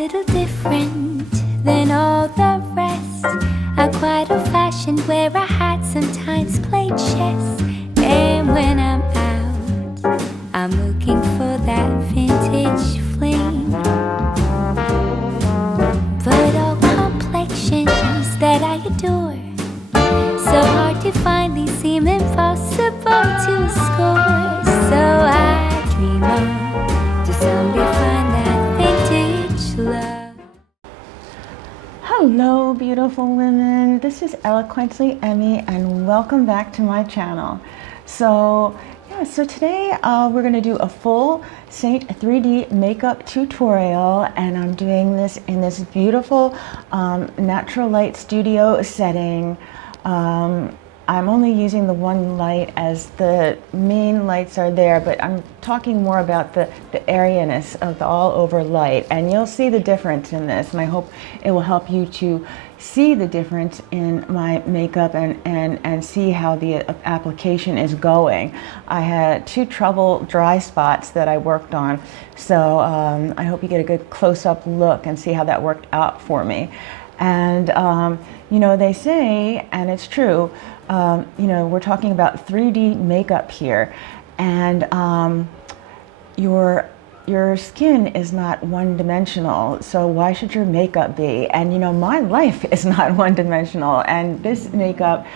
little different than all the rest. I'm quite old-fashioned, wear a hat, sometimes play chess. And when I'm out, I'm looking for that vintage fling. But all complexions that I adore, so hard to find, these seem impossible to score. So I dream on to someday find that vintage love. Hello beautiful women, this is Eloquently Emmie and welcome back to my channel. So today we're going to do a full SEINT IIID makeup tutorial, and I'm doing this in this beautiful natural light studio setting. I'm only using the one light as the main lights are there, but I'm talking more about the airiness of the all over light, and you'll see the difference in this, and I hope it will help you to see the difference in my makeup and see how the application is going. I had 2 trouble dry spots that I worked on, so I hope you get a good close-up look and see how that worked out for me. And you know, they say, and it's true, you know, we're talking about 3D makeup here, and your skin is not one-dimensional, so why should your makeup be? And you know, my life is not one-dimensional, and this makeup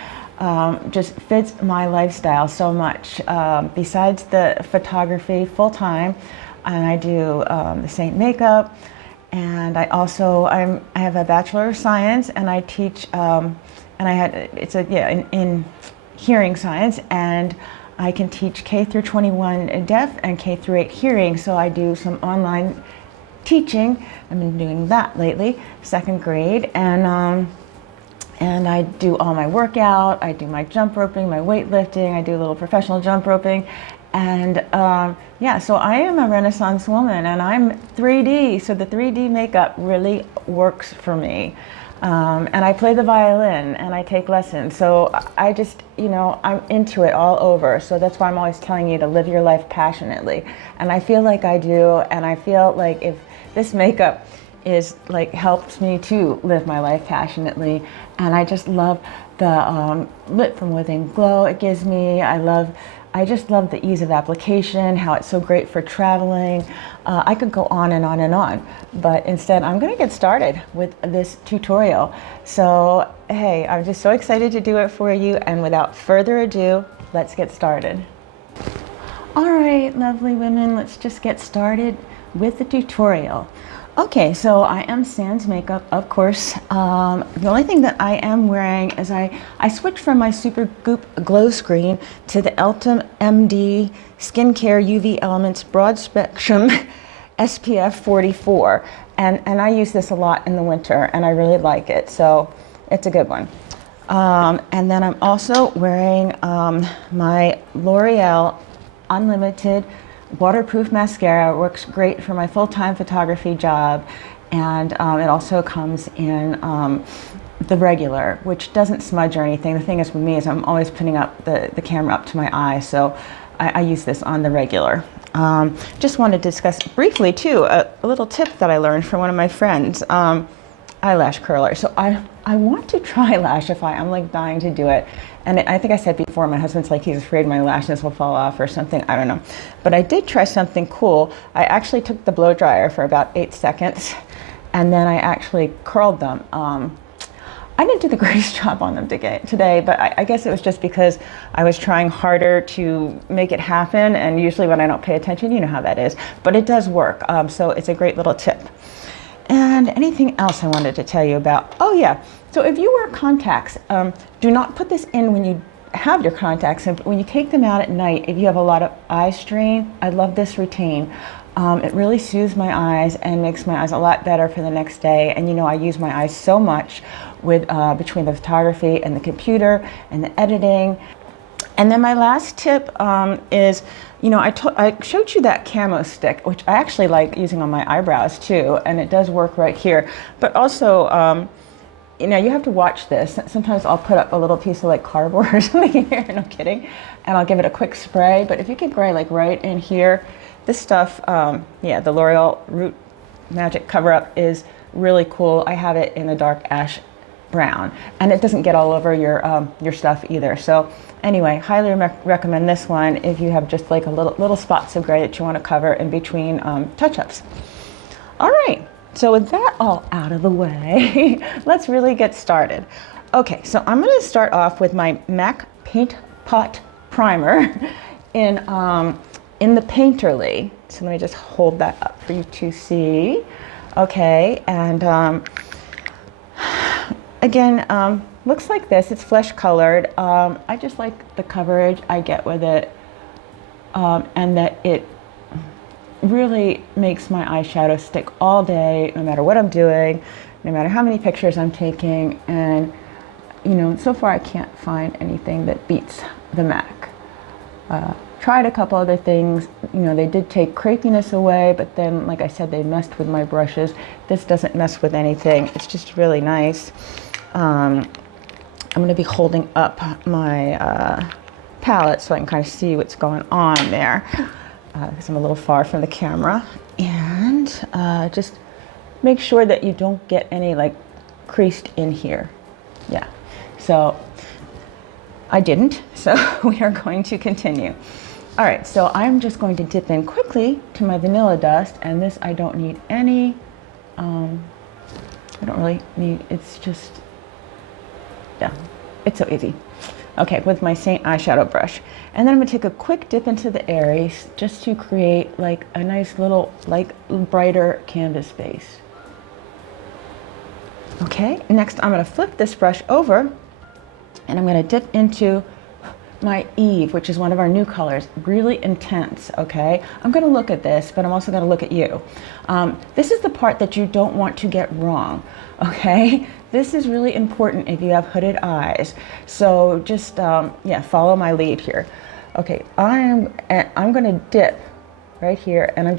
just fits my lifestyle so much. Besides the photography full-time, and I do the SEINT makeup, and I also I have a Bachelor of Science, and I teach and I had in hearing science, and I can teach K through 21 deaf and K through 8 hearing, so I do some online teaching. I've been doing that lately, 2nd grade, and I do all my workout. I do my jump roping, my weightlifting. I do a little professional jump roping, and yeah, so I am a Renaissance woman, and I'm 3D, so the 3D makeup really works for me. And I play the violin and I take lessons, so I just, you know, I'm into it all over. So that's why I'm always telling you to live your life passionately, and I feel like I do, and I feel like if this makeup is like helps me to live my life passionately. And I just love the lit from within glow it gives me. I just love the ease of application, how it's so great for traveling. I could go on and on and on, but instead I'm gonna get started with this tutorial. So, hey, I'm just so excited to do it for you, and without further ado, let's get started. All right, lovely women, let's just get started with the tutorial. Okay, so I am sans makeup, of course. The only thing that I am wearing is I switched from my Super Goop Glow Screen to the Eltam MD Skincare UV Elements Broad Spectrum SPF 44. And I use this a lot in the winter, and I really like it, so it's a good one. And then I'm also wearing my L'Oreal Unlimited waterproof mascara. Works great for my full-time photography job, and it also comes in the regular, which doesn't smudge or anything. The thing is with me is I'm always putting up the camera up to my eye, so I use this on the regular. Just want to discuss briefly too a little tip that I learned from one of my friends. Eyelash curler. So I want to try Lashify. I'm like dying to do it. And I think I said before, my husband's like, he's afraid my lashes will fall off or something. I don't know. But I did try something cool. I actually took the blow dryer for about 8 seconds, and then I actually curled them. I didn't do the greatest job on them today, but I guess it was just because I was trying harder to make it happen. And usually when I don't pay attention, you know how that is. But it does work. So it's a great little tip. And anything else I wanted to tell you about? Oh yeah, so if you wear contacts, do not put this in when you have your contacts in. When you take them out at night, if you have a lot of eye strain, I love this Retain. It really soothes my eyes and makes my eyes a lot better for the next day. And you know, I use my eyes so much with between the photography and the computer and the editing. And then my last tip is, you know, I showed you that camo stick, which I actually like using on my eyebrows too, and it does work right here. But also, you know, you have to watch this. Sometimes I'll put up a little piece of like cardboard or something here, no kidding, and I'll give it a quick spray. But if you get gray like right in here, this stuff, yeah, the L'Oreal Root Magic cover-up is really cool. I have it in a dark ash brown, and it doesn't get all over your stuff either. So anyway, highly recommend this one if you have just like a little spots of gray that you want to cover in between touch-ups. All right, so with that all out of the way, let's really get started. Okay, so I'm going to start off with my MAC Paint Pot Primer in the Painterly. So let me just hold that up for you to see. Okay, and again, looks like this. It's flesh colored. I just like the coverage I get with it, and that it really makes my eyeshadow stick all day, no matter what I'm doing, no matter how many pictures I'm taking. And you know, so far I can't find anything that beats the MAC. Tried a couple other things. You know, they did take crepiness away, but then, like I said, they messed with my brushes. This doesn't mess with anything. It's just really nice. I'm going to be holding up my palette so I can kind of see what's going on there, because I'm a little far from the camera. And just make sure that you don't get any like creased in here. Yeah, so I didn't, so we are going to continue. All right, so I'm just going to dip in quickly to my vanilla dust, and this I don't need any, I don't really need, it's just, yeah, it's so easy. Okay, with my SEINT eyeshadow brush. And then I'm gonna take a quick dip into the Aries just to create like a nice little, like brighter canvas base. Okay, next I'm gonna flip this brush over and I'm gonna dip into my Eve, which is one of our new colors, really intense, okay? I'm gonna look at this, but I'm also gonna look at you. This is the part that you don't want to get wrong, okay? This is really important if you have hooded eyes. So just, yeah, follow my lead here. Okay, I'm gonna dip right here, and I'm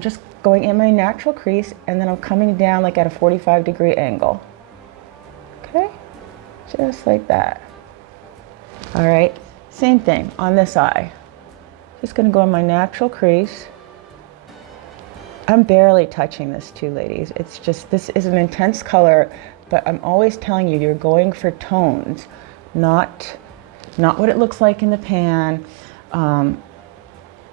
just going in my natural crease, and then I'm coming down like at a 45-degree angle. Okay, just like that. All right, same thing on this eye. Just gonna go in my natural crease. I'm barely touching this too, ladies. It's just, this is an intense color, but I'm always telling you, you're going for tones, not what it looks like in the pan.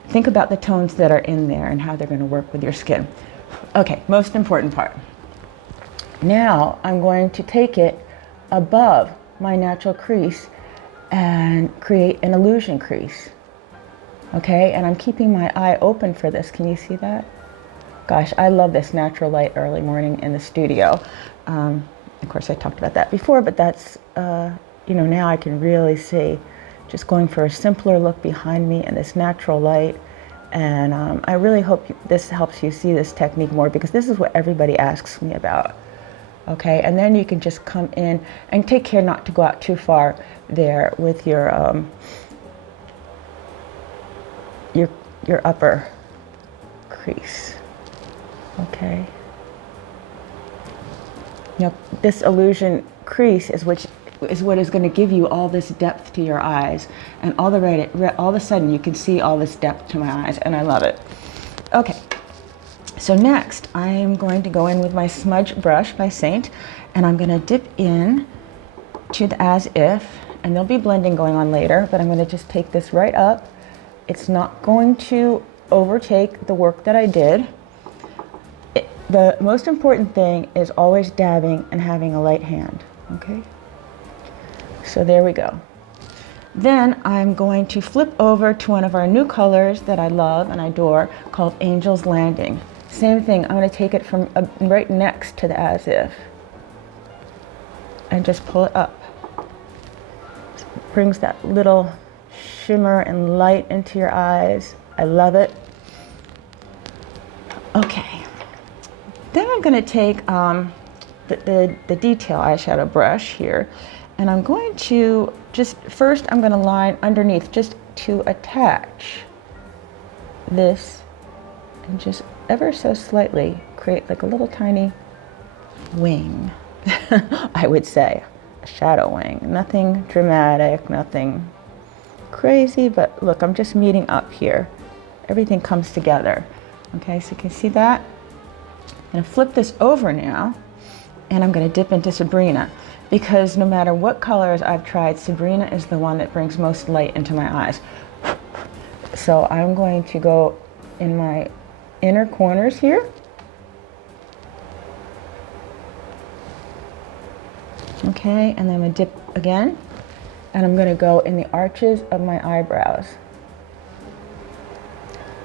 Think about the tones that are in there and how they're gonna work with your skin. Okay, most important part. Now I'm going to take it above my natural crease and create an illusion crease. Okay, and I'm keeping my eye open for this. Can you see that? Gosh, I love this natural light early morning in the studio. Of course, I talked about that before, but that's, you know, now I can really see. Just going for a simpler look behind me in this natural light. And I really hope this helps you see this technique more, because this is what everybody asks me about. Okay, and then you can just come in and take care not to go out too far there with your upper crease. Okay. You know, this illusion crease is what is going to give you all this depth to your eyes, and all of a sudden you can see all this depth to my eyes, and I love it. Okay. So next, I'm going to go in with my smudge brush by SEINT, and I'm going to dip in to the As If, and there'll be blending going on later, but I'm going to just take this right up. It's not going to overtake the work that I did. The most important thing is always dabbing and having a light hand, okay? So there we go. Then I'm going to flip over to one of our new colors that I love and I adore, called Angel's Landing. Same thing, I'm going to take it from right next to the As If and just pull it up. It brings that little shimmer and light into your eyes. I love it. Okay, then I'm going to take the detail eyeshadow brush here, and I'm going to first I'm going to line underneath just to attach this, and just ever so slightly create like a little tiny wing. I would say a shadow wing. Nothing dramatic, nothing crazy, but look, I'm just meeting up here. Everything comes together. Okay, so you can see that. going to flip this over now, and I'm going to dip into Sabrina, because no matter what colors I've tried, Sabrina is the one that brings most light into my eyes. So I'm going to go in my inner corners here. Okay, and then I'm going to dip again, and I'm going to go in the arches of my eyebrows.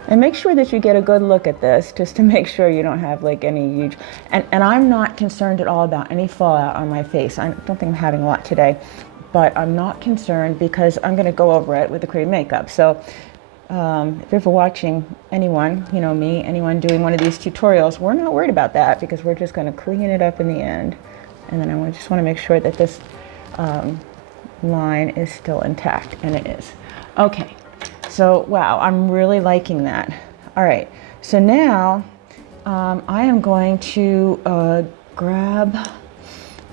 And make sure that you get a good look at this, just to make sure you don't have like any huge, and I'm not concerned at all about any fallout on my face. I don't think I'm having a lot today, but I'm not concerned because I'm going to go over it with the cream makeup. So if you're ever watching anyone, you know me, anyone doing one of these tutorials, we're not worried about that because we're just going to clean it up in the end. And then I just want to make sure that this line is still intact, and it is. Okay. So, wow, I'm really liking that. All right, so now I am going to grab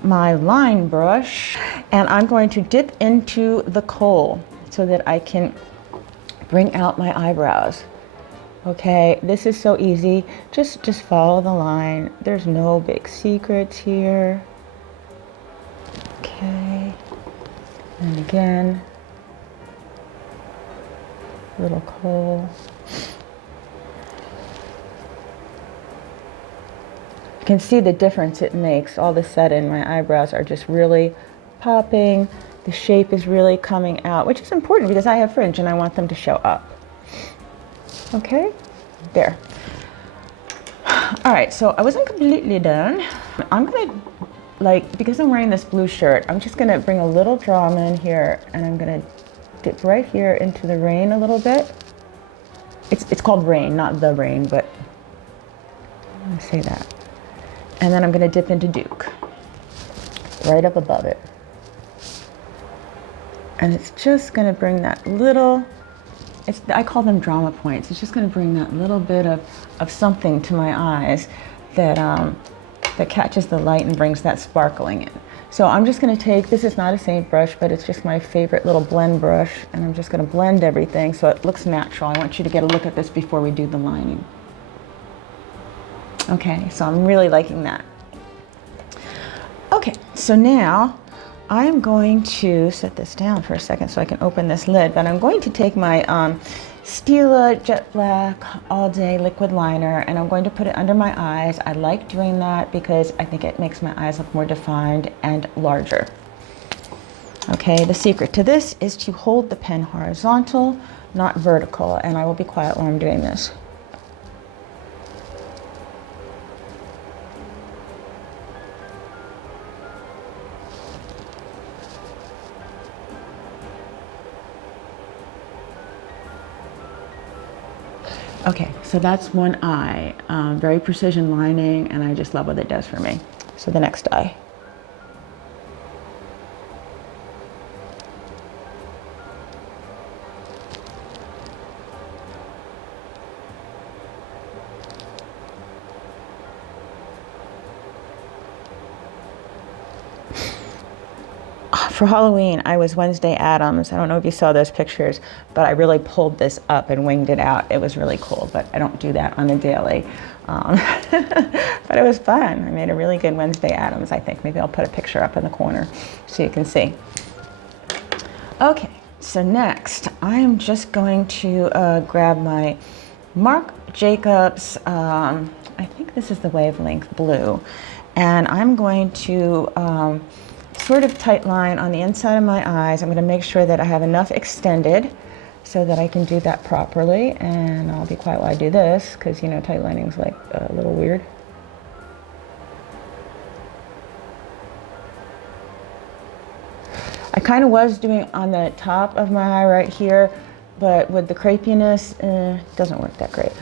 my line brush, and I'm going to dip into the kohl so that I can bring out my eyebrows. Okay, this is so easy. Just follow the line. There's no big secrets here. Okay, and again. Little kohl. You can see the difference it makes. All of a sudden, my eyebrows are just really popping. The shape is really coming out, which is important because I have fringe and I want them to show up. Okay, there. All right, so I wasn't completely done. I'm gonna, because I'm wearing this blue shirt, I'm just gonna bring a little drama in here, and I'm gonna dip right here into the rain a little bit. It's called rain, not the rain, but I'm gonna say that. And then I'm gonna dip into Duke, right up above it. And it's just gonna bring that little, I call them drama points. It's just gonna bring that little bit of something to my eyes that, that catches the light and brings that sparkling in. So I'm just going to take, this is not a Saint brush, but it's just my favorite little blend brush, and I'm just going to blend everything so it looks natural. I want you to get a look at this before we do the lining. Okay, so I'm really liking that. Okay, so now I am going to set this down for a second so I can open this lid, but I'm going to take my Stila Jet Black All Day Liquid Liner, and I'm going to put it under my eyes. I like doing that because I think it makes my eyes look more defined and larger. Okay, the secret to this is to hold the pen horizontal, not vertical, and I will be quiet while I'm doing this. Okay, so that's one eye, very precision lining, and I just love what it does for me. So the next eye. For Halloween, I was Wednesday Addams. I don't know if you saw those pictures, but I really pulled this up and winged it out. It was really cool, but I don't do that on a daily. But it was fun. I made a really good Wednesday Addams, I think. Maybe I'll put a picture up in the corner so you can see. Okay, so next, I am just going to grab my Marc Jacobs, I think this is the wavelength blue, and I'm going to sort of tight line on the inside of my eyes. I'm going to make sure that I have enough extended so that I can do that properly, and I'll be quiet while I do this because, you know, tight lining is like a little weird. I kind of was doing on the top of my eye right here, but with the crepiness, it doesn't work that great.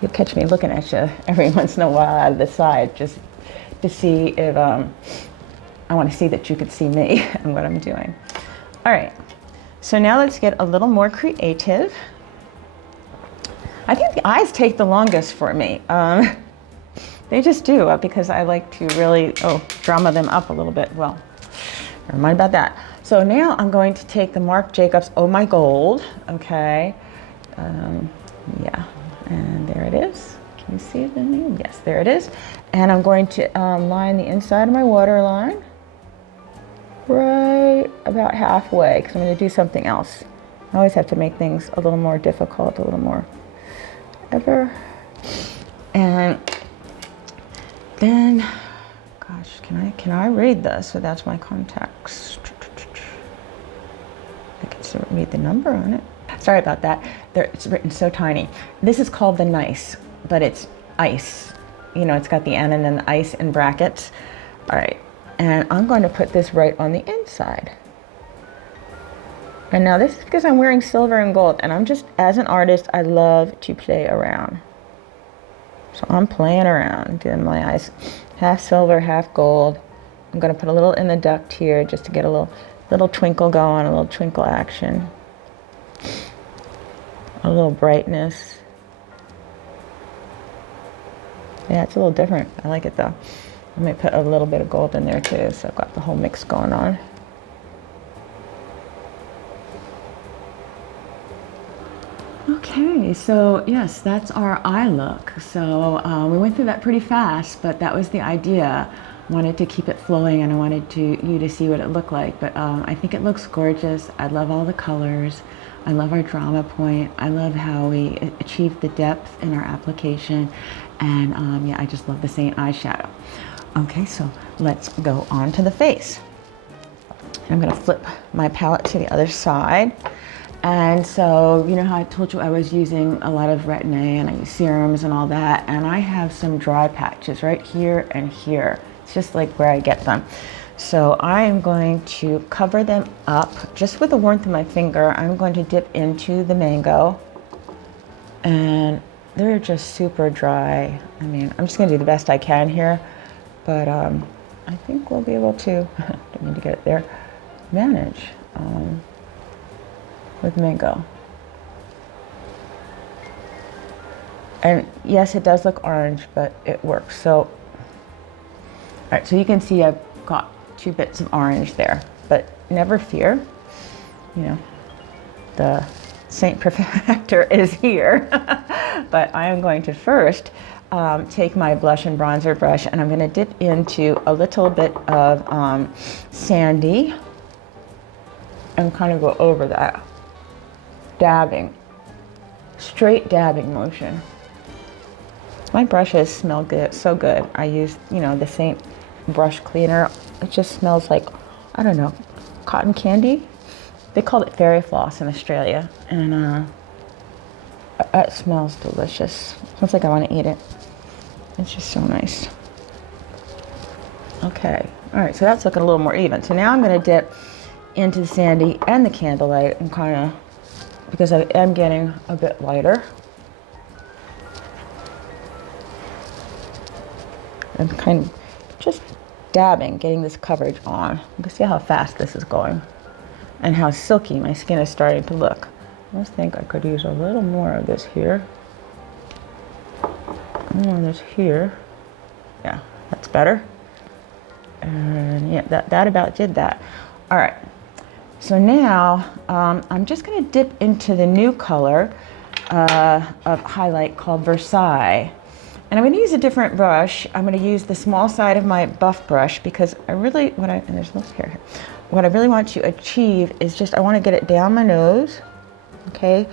You'll catch me looking at you every once in a while out of the side just to see if I want to see that you could see me and what I'm doing. All right, so now let's get a little more creative. I think the eyes take the longest for me. They just do because I like to really, drama them up a little bit. Well, never mind about that. So now I'm going to take the Marc Jacobs Oh My Gold, okay? Yeah, and there it is. Can you see it in there? Yes, there it is. And I'm going to line the inside of my waterline right about halfway, because I'm going to do something else. I always have to make things a little more difficult, a little more ever. And then, gosh, can I read this? So that's my contacts. I can read the number on it. Sorry about that. It's written so tiny. This is called the Nice, but it's ice. You know, it's got the N and then the ice in brackets. All right, and I'm going to put this right on the inside. And now this is because I'm wearing silver and gold, and I'm just, as an artist, I love to play around. So I'm playing around, doing my eyes, half silver, half gold. I'm going to put a little in the duct here just to get a little twinkle going, a little twinkle action, a little brightness. Yeah, it's a little different. I like it though. I might put a little bit of gold in there too, so I've got the whole mix going on. Okay, so yes, that's our eye look. So we went through that pretty fast, but that was the idea. Wanted to keep it flowing, and I wanted you to see what it looked like. But I think it looks gorgeous. I love all the colors. I love our drama point. I love how we achieved the depth in our application. And yeah, I just love the SEINT eyeshadow. Okay, so let's go on to the face. I'm gonna flip my palette to the other side. And so, you know how I told you I was using a lot of Retin-A and I use serums and all that, and I have some dry patches right here and here. It's just like where I get them. So I am going to cover them up just with the warmth of my finger. I'm going to dip into the mango, and they're just super dry. I mean, I'm just gonna do the best I can here, but I think we'll be able to, don't need to get it there, manage with mango. And yes, it does look orange, but it works. So, all right, so you can see I've got 2 bits of orange there, but never fear, you know, the Saint Perfector is here. But I am going to first take my blush and bronzer brush, and I'm going to dip into a little bit of Sandy and kind of go over that. Dabbing, straight dabbing motion. My brushes smell good, so good. I use, you know, the Saint brush cleaner. It just smells like, I don't know, cotton candy. They call it fairy floss in Australia, and it smells delicious. Smells like I want to eat it. It's just so nice. Okay, all right, so that's looking a little more even. So now I'm going to dip into the Sandy and the Candlelight and kind of, because I am getting a bit lighter. I'm kind of just dabbing, getting this coverage on. You can see how fast this is going and how silky my skin is starting to look. I just think I could use a little more of this here. More of this here. Yeah, that's better. And yeah, that about did that. All right. So now I'm just going to dip into the new color of highlight called Versailles. And I'm going to use a different brush. I'm going to use the small side of my buff brush because I really, and there's no hair here. What I really want to achieve is just, I want to get it down my nose, okay?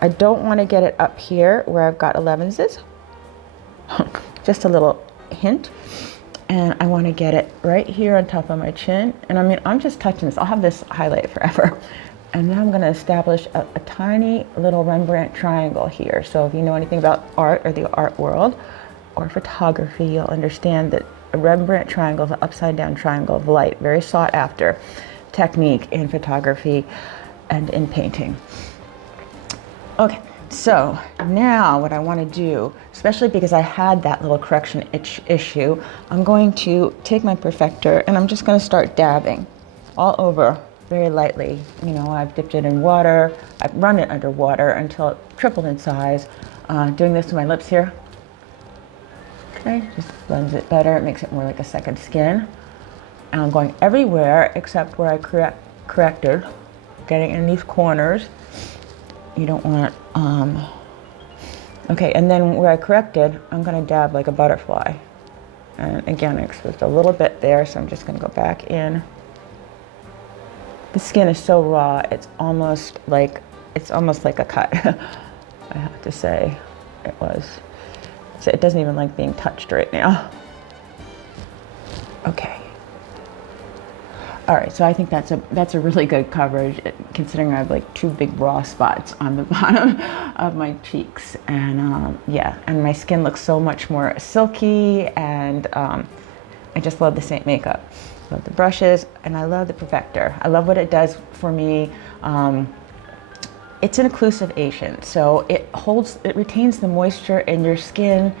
I don't want to get it up here where I've got 11s. Just a little hint. And I want to get it right here on top of my chin. And I mean, I'm just touching this. I'll have this highlight forever. And now I'm going to establish a tiny little Rembrandt triangle here. So if you know anything about art or the art world or photography, you'll understand that a Rembrandt triangle is an upside down triangle of light, very sought after technique in photography and in painting. Okay. So now what I want to do, especially because I had that little correction issue, I'm going to take my Perfector and I'm just going to start dabbing all over very lightly. You know, I've dipped it in water, I've run it under water until it tripled in size. Doing this to my lips here. Okay, just blends it better, it makes it more like a second skin. And I'm going everywhere except where I corrected, getting in these corners. You don't want, okay, and then where I corrected, I'm gonna dab like a butterfly. And again, I exposed a little bit there, so I'm just gonna go back in. The skin is so raw, it's almost like a cut, I have to say. It was. So it doesn't even like being touched right now. Okay. All right, so I think that's a really good coverage, considering I have like 2 big raw spots on the bottom of my cheeks. And yeah, and my skin looks so much more silky, and I just love the Saint makeup. Love the brushes, and I love the perfector. I love what it does for me. It's an occlusive agent, so it retains the moisture in your skin.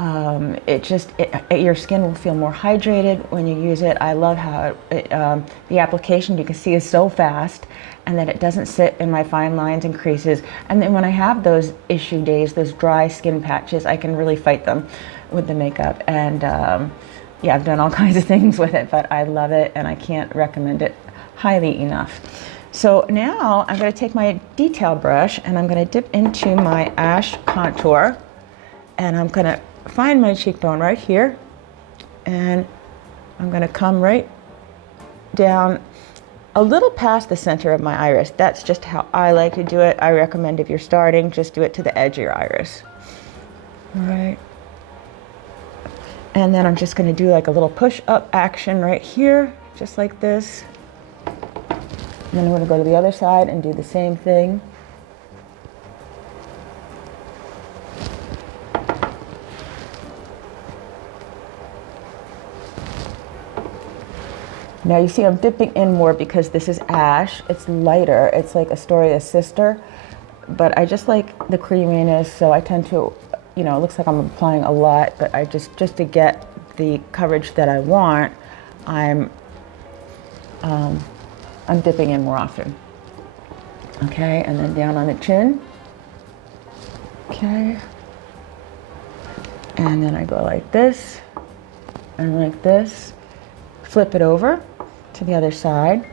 Your skin will feel more hydrated when you use it. I love how the application, you can see, is so fast, and that it doesn't sit in my fine lines and creases. And then when I have those issue days, those dry skin patches, I can really fight them with the makeup. And yeah, I've done all kinds of things with it, but I love it, and I can't recommend it highly enough. So now I'm going to take my detail brush, and I'm going to dip into my ash contour, and I'm going to find my cheekbone right here, and I'm going to come right down a little past the center of my iris. That's just how I like to do it. I recommend, if you're starting, just do it to the edge of your iris. All right. And then I'm just going to do like a little push-up action right here, just like this. And then I'm going to go to the other side and do the same thing. Now you see I'm dipping in more because this is ash. It's lighter. It's like Astoria's sister. But I just like the creaminess, so I tend to, you know, it looks like I'm applying a lot, but I just to get the coverage that I want, I'm dipping in more often. Okay, and then down on the chin. Okay. And then I go like this and like this. Flip it over to the other side.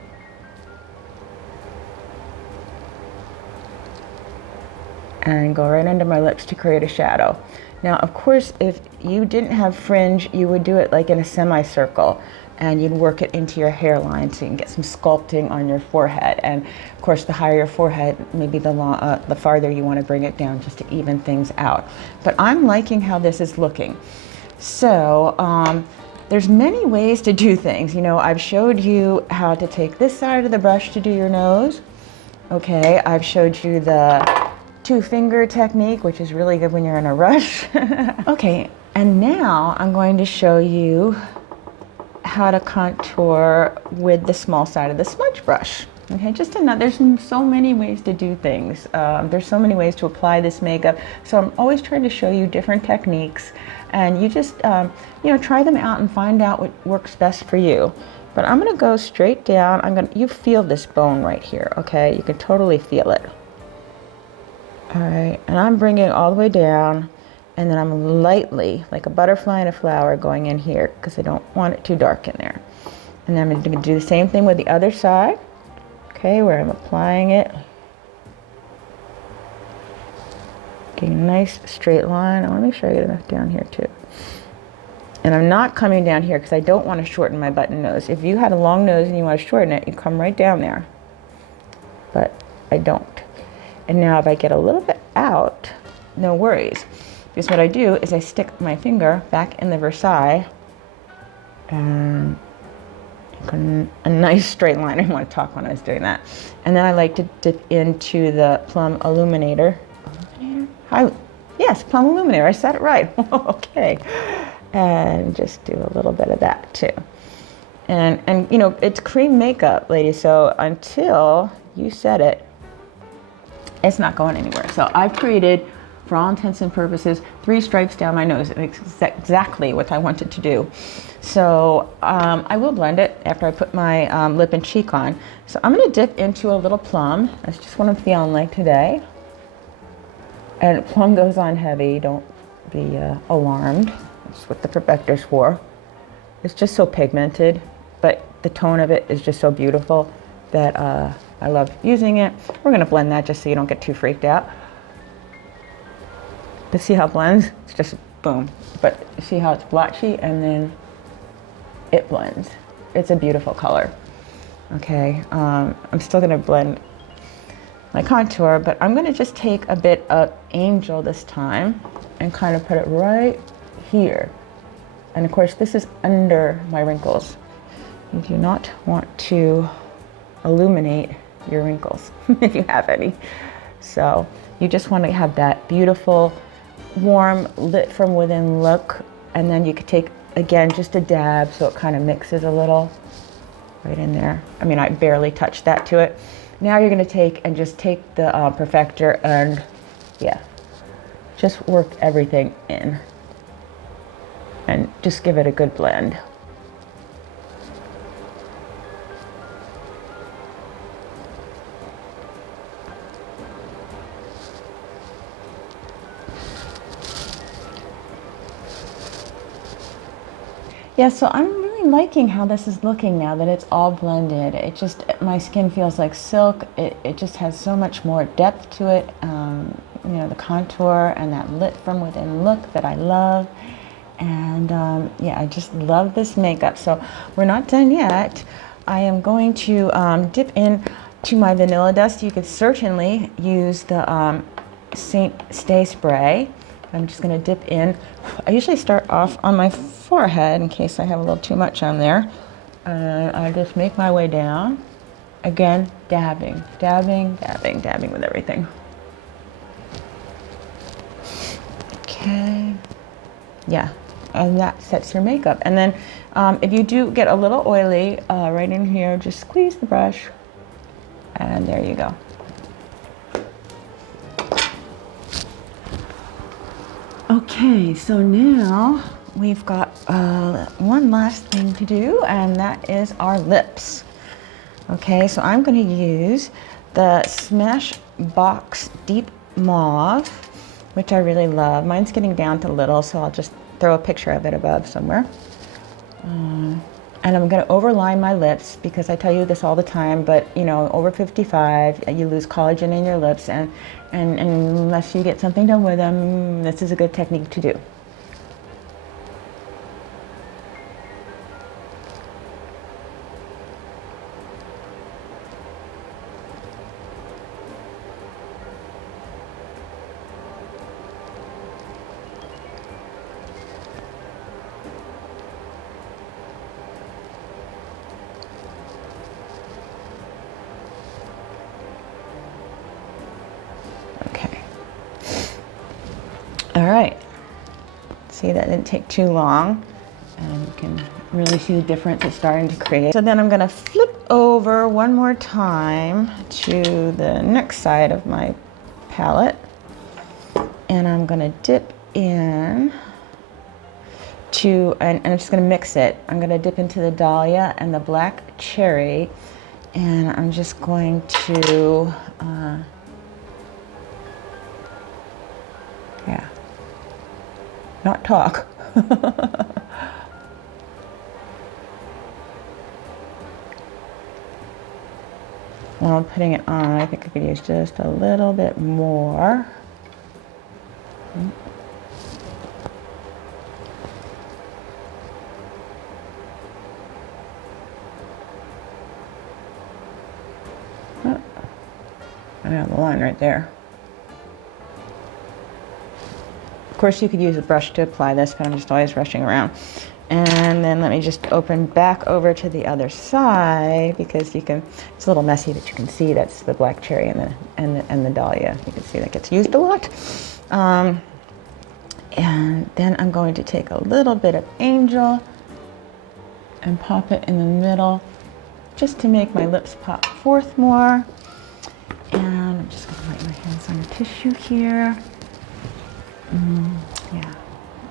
And go right under my lips to create a shadow. Now, of course, if you didn't have fringe, you would do it like in a semicircle, and you'd work it into your hairline so you can get some sculpting on your forehead. And of course, the higher your forehead, maybe the farther you want to bring it down, just to even things out. But I'm liking how this is looking. So there's many ways to do things. You know, I've showed you how to take this side of the brush to do your nose. Okay, I've showed you the 2-finger technique, which is really good when you're in a rush. Okay, and now I'm going to show you how to contour with the small side of the smudge brush. Okay, just another, there's so many ways to do things. There's so many ways to apply this makeup. So I'm always trying to show you different techniques, and you just, you know, try them out and find out what works best for you. But I'm gonna go straight down. You feel this bone right here, okay? You can totally feel it. All right, and I'm bringing it all the way down, and then I'm lightly, like a butterfly in a flower, going in here because I don't want it too dark in there. And then I'm going to do the same thing with the other side, okay, where I'm applying it. Getting a nice straight line. I want to make sure I get enough down here too. And I'm not coming down here because I don't want to shorten my button nose. If you had a long nose and you want to shorten it, you come right down there. But I don't. And now if I get a little bit out, no worries. Because what I do is I stick my finger back in the Versailles and a nice straight line. I didn't want to talk when I was doing that. And then I like to dip into the Plum Illuminator. Yes, Plum Illuminator, I said it right. Okay. And just do a little bit of that too. And you know, it's cream makeup, ladies, so until you set it, it's not going anywhere. So I've created, for all intents and purposes, 3 stripes down my nose. It makes exactly what I wanted to do. So I will blend it after I put my lip and cheek on. So I'm gonna dip into a little plum. That's just what I'm feeling like today. And plum goes on heavy, don't be alarmed. That's what the perfector's for. It's just so pigmented, but the tone of it is just so beautiful that I love using it. We're gonna blend that just so you don't get too freaked out. But see how it blends? It's just boom. But see how it's blotchy and then it blends. It's a beautiful color. Okay, I'm still gonna blend my contour, but I'm gonna just take a bit of Angel this time and kind of put it right here. And of course, this is under my wrinkles. You do not want to illuminate your wrinkles if you have any. So you just want to have that beautiful, warm, lit from within look. And then you could take, again, just a dab so it kind of mixes a little right in there. I mean, I barely touched that to it. Now you're going to take the perfector and yeah, just work everything in and just give it a good blend. Yeah, so I'm really liking how this is looking now that it's all blended. It just, my skin feels like silk. It just has so much more depth to it. You know, the contour and that lit from within look that I love. And yeah, I just love this makeup. So we're not done yet. I am going to dip in to my vanilla dust. You could certainly use the Saint Stay Spray. I'm just going to dip in. I usually start off on my forehead in case I have a little too much on there. I just make my way down. Again, dabbing, dabbing, dabbing, dabbing with everything. Okay. Yeah, and that sets your makeup. And then if you do get a little oily right in here, just squeeze the brush. And there you go. Okay, so now we've got one last thing to do, and that is our lips. Okay, so I'm going to use the Smashbox Deep Mauve, which I really love. Mine's getting down to little, so I'll just throw a picture of it above somewhere. And I'm going to overline my lips because I tell you this all the time, but you know, over 55, you lose collagen in your lips, and unless you get something done with them, this is a good technique to do. All right, see, that didn't take too long, and you can really see the difference it's starting to create. So then I'm gonna flip over one more time to the next side of my palette, and I'm gonna dip in to, and I'm just gonna mix it. I'm gonna dip into the Dahlia and the Black Cherry, and I'm just going to, yeah. Not talk. While I'm putting it on, I think I could use just a little bit more. Oh, I have the line right there. Of course, you could use a brush to apply this, but I'm just always rushing around. And then let me just open back over to the other side because you can, it's a little messy, but you can see that's the Black Cherry and the Dahlia. You can see that gets used a lot. And then I'm going to take a little bit of Angel and pop it in the middle just to make my lips pop forth more. And I'm just going to wipe my hands on the tissue here. Yeah.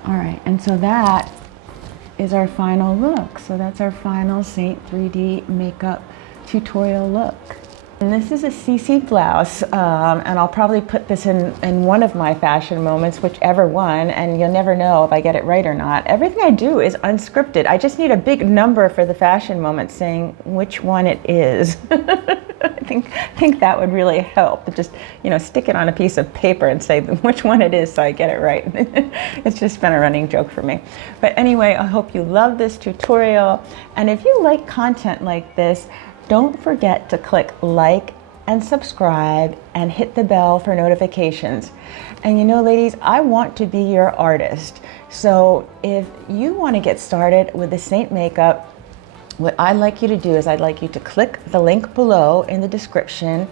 All right. And so that is our final look. So that's our final SEINT IIID makeup tutorial look. And this is a CC blouse, and I'll probably put this in one of my fashion moments, whichever one, and you'll never know if I get it right or not. Everything I do is unscripted. I just need a big number for the fashion moment saying which one it is. I think that would really help. Just, stick it on a piece of paper and say which one it is so I get it right. It's just been a running joke for me. But anyway, I hope you love this tutorial. And if you like content like this, don't forget to click like and subscribe and hit the bell for notifications. And ladies, I want to be your artist. So if you want to get started with the SEINT makeup, what I'd like you to do is I'd like you to click the link below in the description,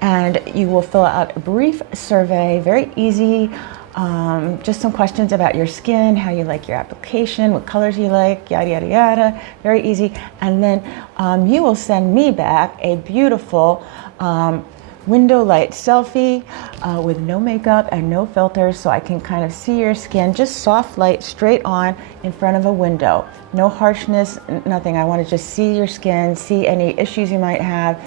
and you will fill out a brief survey, very easy, just some questions about your skin, how you like your application, what colors you like, yada, yada, yada, very easy. And then you will send me back a beautiful window light selfie with no makeup and no filters, so I can kind of see your skin, just soft light straight on in front of a window. No harshness, nothing. I want to just see your skin, see any issues you might have,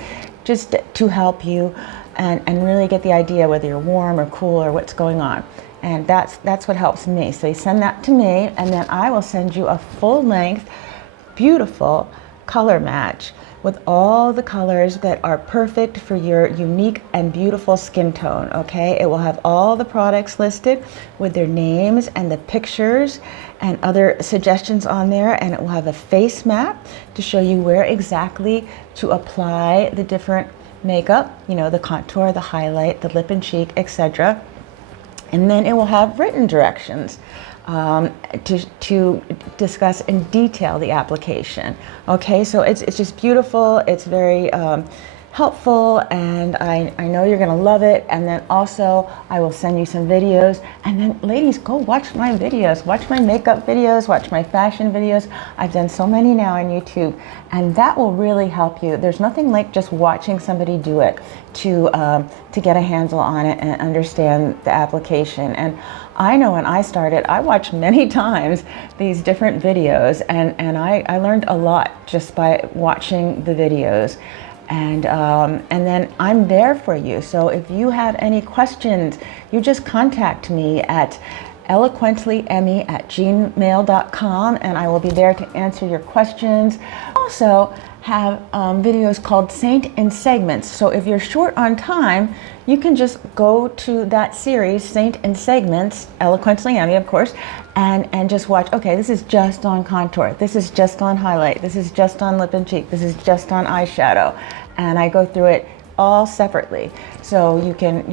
just to help you and really get the idea whether you're warm or cool or what's going on. And that's what helps me. So you send that to me, and then I will send you a full-length, beautiful color match with all the colors that are perfect for your unique and beautiful skin tone, okay? It will have all the products listed with their names and the pictures and other suggestions on there, and it will have a face map to show you where exactly to apply the different makeup, the contour, the highlight, the lip and cheek, etc. And then it will have written directions to discuss in detail the application. Okay, so it's just beautiful. It's very helpful, and I know you're gonna love it. And then also I will send you some videos, and then ladies, go watch my videos, watch my makeup videos, watch my fashion videos. I've done so many now on YouTube, and that will really help you. There's nothing like just watching somebody do it to get a handle on it and understand the application. And I know when I started, I watched many times these different videos, and I learned a lot just by watching the videos. And then I'm there for you. So if you have any questions, you just contact me at eloquentlyemmie@gmail.com, and I will be there to answer your questions. Also have videos called SEINT in segments. So if you're short on time, you can just go to that series, SEINT in segments, Eloquently Emmie, of course, and just watch, okay, this is just on contour, this is just on highlight, this is just on lip and cheek, this is just on eyeshadow. And I go through it all separately. So you can,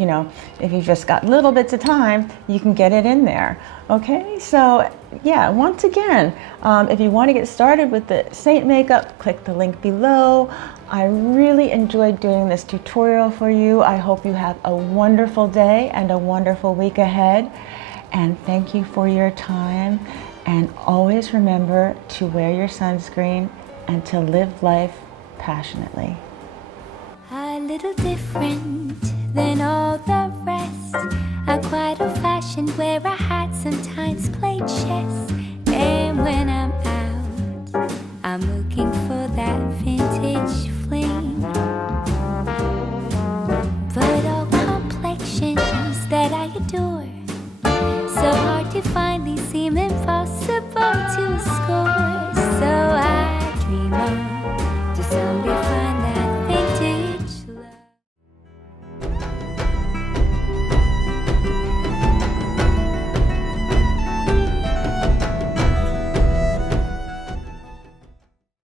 if you've just got little bits of time, you can get it in there. Okay, so yeah, once again, if you want to get started with the SEINT makeup, click the link below. I really enjoyed doing this tutorial for you. I hope you have a wonderful day and a wonderful week ahead. And thank you for your time. And always remember to wear your sunscreen and to live life passionately. A little different than all the rest. I'm quite old-fashioned, wear a hat, sometimes play chess. And when I'm out, I'm looking for that vintage fling. But all complexions that I adore, so hard to find, these seem impossible to score. So I dream on to some